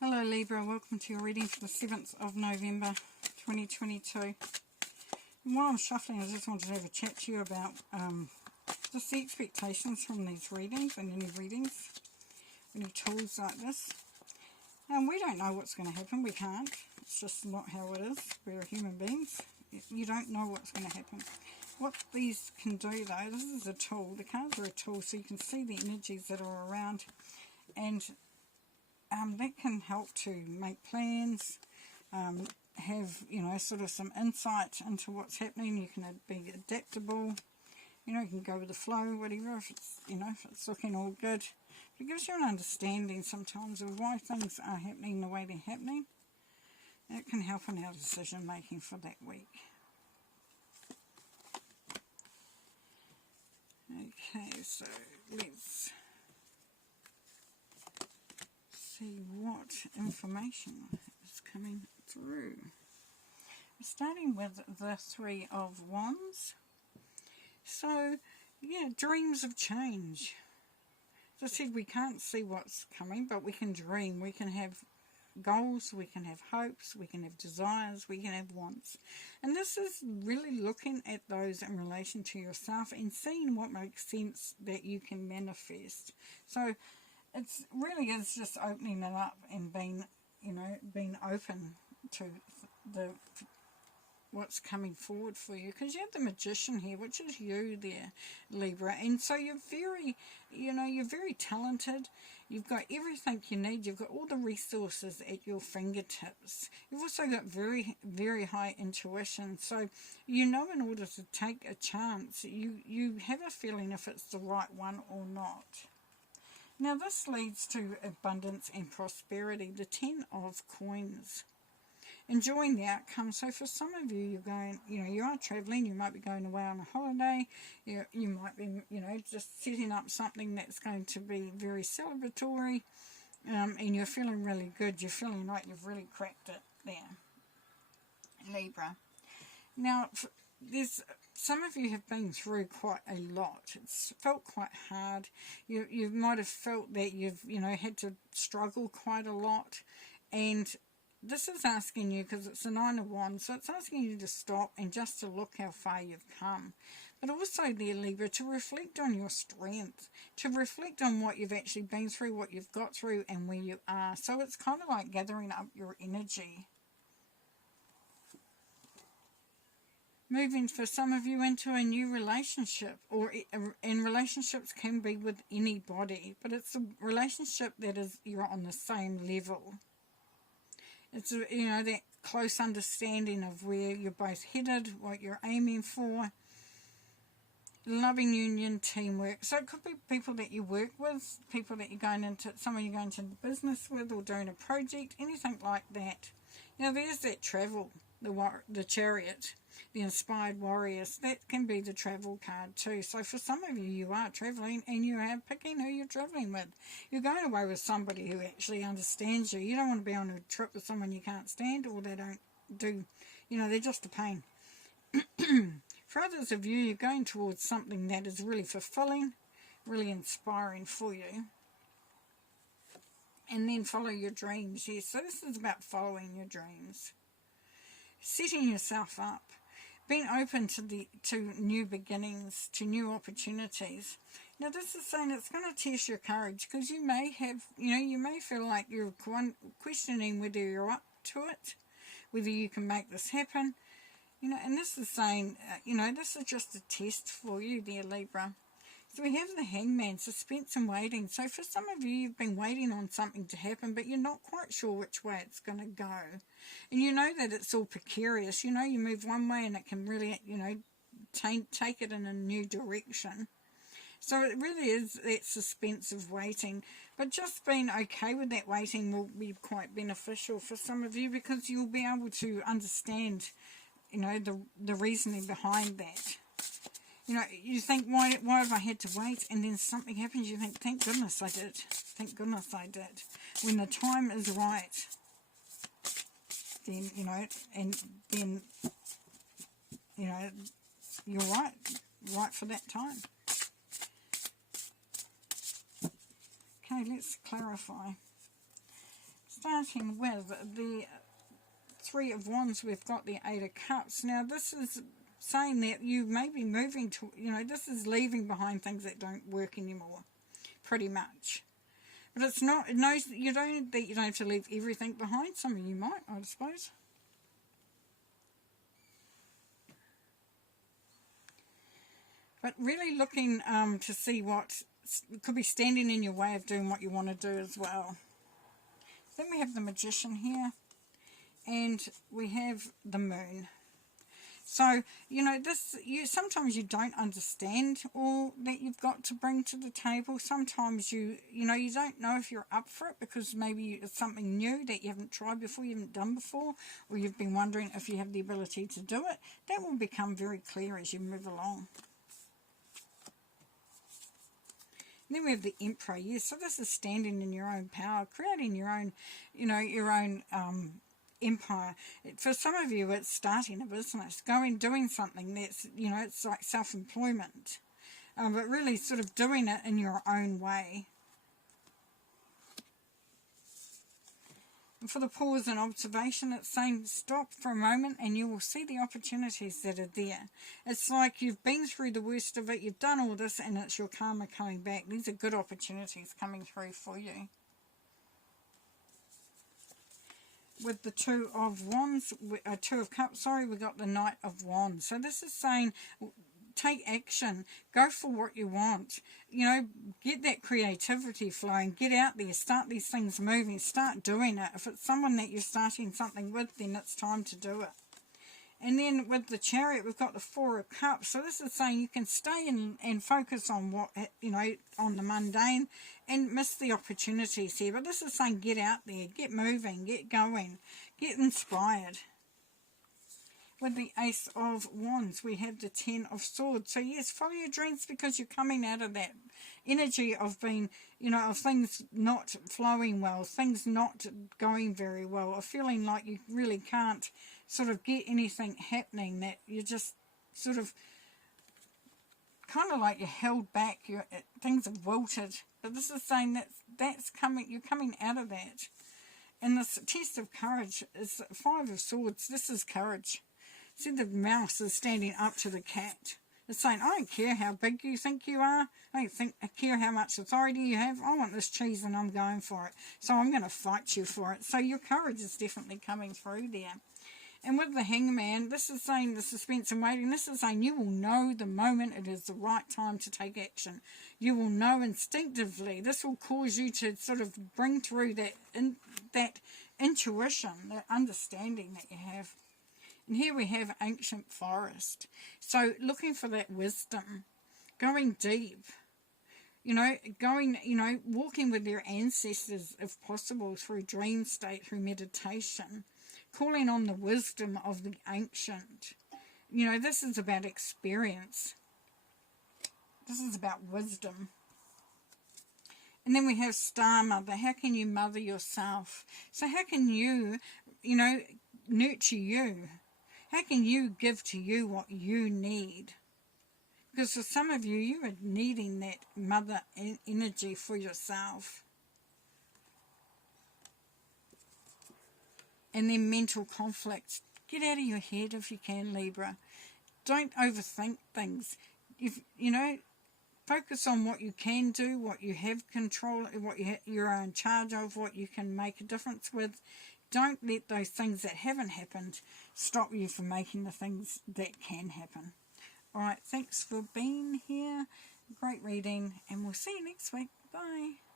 Hello Libra, welcome to your reading for the 7th of November 2022. And while I'm shuffling, I just wanted to have a chat to you about just the expectations from these readings and any readings, any tools like this. And we don't know what's going to happen, we can't. It's just not how it is. We're human beings. You don't know what's going to happen. What these can do though, this is a tool. The cards are a tool so you can see the energies that are around, and that can help to make plans, have, sort of some insight into what's happening. You can be adaptable, you can go with the flow, whatever, if it's looking all good. But it gives you an understanding sometimes of why things are happening the way they're happening. It can help in our decision making for that week. Okay, so let's see what information is coming through. We're starting with the Three of Wands. So, yeah, dreams of change. As I said, we can't see what's coming, but we can dream. We can have goals, we can have hopes, we can have desires, we can have wants. And this is really looking at those in relation to yourself and seeing what makes sense that you can manifest. So, it's really is just opening it up and being open to what's coming forward for you, because you have the Magician here, which is you there, Libra, and so you're very talented. You've got everything you need. You've got all the resources at your fingertips. You've also got very, very high intuition, so in order to take a chance, you have a feeling if it's the right one or not. Now this leads to abundance and prosperity, the 10 of coins. Enjoying the outcome. So for some of you, you're going, you are travelling, you might be going away on a holiday, you might be, just setting up something that's going to be very celebratory, and you're feeling really good, you're feeling like you've really cracked it there, Libra. Now, some of you have been through quite a lot. It's felt quite hard. You might have felt that you've, had to struggle quite a lot. And this is asking you, because it's a 9 of Wands, so it's asking you to stop and just to look how far you've come. But also there, Libra, to reflect on your strength, to reflect on what you've actually been through, what you've got through, and where you are. So it's kind of like gathering up your energy. Moving for some of you into a new relationship, and relationships can be with anybody, but it's a relationship that is you're on the same level. It's that close understanding of where you're both headed, what you're aiming for. Loving union, teamwork. So it could be people that you work with, people that you're going into, someone you're going to business with, or doing a project, anything like that. There's that travel, the Chariot, the Inspired Warriors. That can be the travel card too. So for some of you, you are travelling and you are picking who you're travelling with. You're going away with somebody who actually understands you. You don't want to be on a trip with someone you can't stand, or they don't do, they're just a pain. For others of you, you're going towards something that is really fulfilling, really inspiring for you. And then follow your dreams. Yes, so this is about following your dreams. Setting yourself up. Being open to new beginnings, to new opportunities. Now this is saying it's going to test your courage, because you may have, you may feel like you're questioning whether you're up to it, whether you can make this happen. And this is saying, this is just a test for you there, Libra. So we have the Hangman, suspense and waiting. So for some of you, you've been waiting on something to happen, but you're not quite sure which way it's going to go. And you know that it's all precarious. You move one way and it can really, take it in a new direction. So it really is that suspense of waiting. But just being okay with that waiting will be quite beneficial for some of you, because you'll be able to understand, the reasoning behind that. You think, why have I had to wait? And then something happens, you think, thank goodness I did. Thank goodness I did. When the time is right, then, and then, you're right for that time. Okay, let's clarify. starting with the Three of Wands, we've got the Eight of Cups. Now, this is saying that you may be moving to, this is leaving behind things that don't work anymore, pretty much. But it's not, it knows that you don't have to leave everything behind. Some of you might, I suppose. But really looking to see what could be standing in your way of doing what you want to do as well. Then we have the Magician here, and we have the Moon. So, sometimes you don't understand all that you've got to bring to the table. Sometimes you don't know if you're up for it because maybe it's something new that you haven't tried before, you haven't done before, or you've been wondering if you have the ability to do it. That will become very clear as you move along. And then we have the Emperor. Yes, so this is standing in your own power, creating your own, empire. For some of you, it's starting a business, doing something that's, it's like self-employment, but really sort of doing it in your own way. And for the pause and observation, it's saying stop for a moment and you will see the opportunities that are there. It's like you've been through the worst of it, you've done all this, and it's your karma coming back. These are good opportunities coming through for you. With the Two of Wands, Two of Cups, we got the Knight of Wands. So this is saying take action, go for what you want, get that creativity flowing, get out there, start these things moving, start doing it. If it's someone that you're starting something with, then it's time to do it. And then with the Chariot, we've got the Four of Cups. So this is saying you can stay and focus on what, on the mundane and miss the opportunities here. But this is saying get out there, get moving, get going, get inspired. With the Ace of Wands, we have the Ten of Swords. So yes, follow your dreams because you're coming out of that energy of being, of things not flowing well, things not going very well, or feeling like you really can't sort of get anything happening, that you're just sort of kind of like you're held back, things have wilted. But this is saying that's coming, you're coming out of that. And this test of courage is Five of Swords. This is courage. See, the mouse is standing up to the cat. It's saying, I don't care how big you think you are. I care how much authority you have. I want this cheese and I'm going for it. So I'm going to fight you for it. So your courage is definitely coming through there. And with the Hangman, this is saying the suspense and waiting. This is saying you will know the moment it is the right time to take action. You will know instinctively. This will cause you to sort of bring through that intuition, that understanding that you have. And here we have Ancient Forest. So looking for that wisdom, going deep, walking with your ancestors if possible through dream state, through meditation, calling on the wisdom of the ancient. This is about experience. This is about wisdom. And then we have Star Mother. How can you mother yourself? So how can you, nurture you? How can you give to you what you need? Because for some of you, you are needing that mother energy for yourself. And then mental conflicts. Get out of your head if you can, Libra. Don't overthink things. Focus on what you can do, what you have control, what you're in charge of, what you can make a difference with. Don't let those things that haven't happened stop you from making the things that can happen. All right, thanks for being here. Great reading, and we'll see you next week.